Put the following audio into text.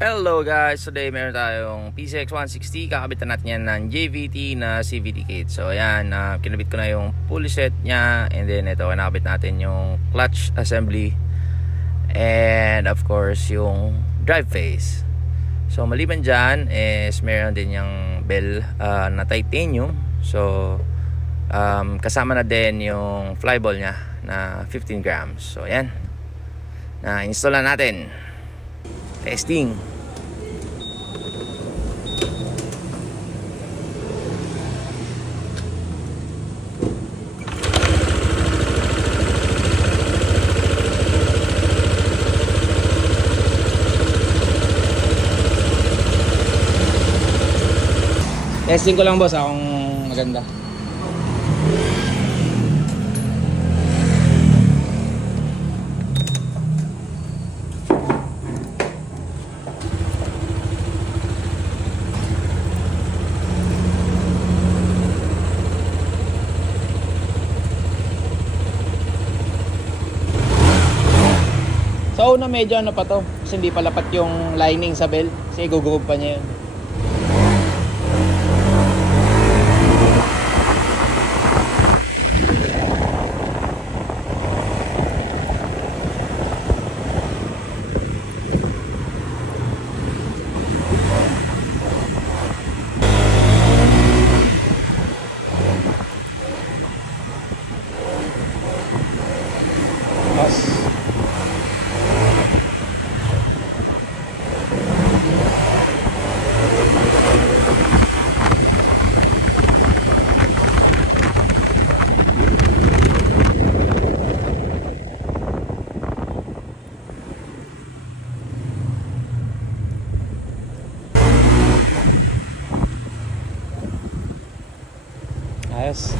Hello guys, today meron tayong PCX 160. Kakabitan natin yan ng JVT na CVT kit. So ayan, kinabit ko na yung pulley set nya. And then ito, nakabit natin yung clutch assembly. And of course yung drive phase. So maliban dyan is meron din yung bell na titanium. So kasama na din yung flyball nya na 15 grams. So ayan, na-install na natin. Testing. Testing ko lang boss, akong maganda. So una medyo ano pa to, kasi hindi pa lapat yung lining sa bell, kasi i-groove pa niya yun. Ayos.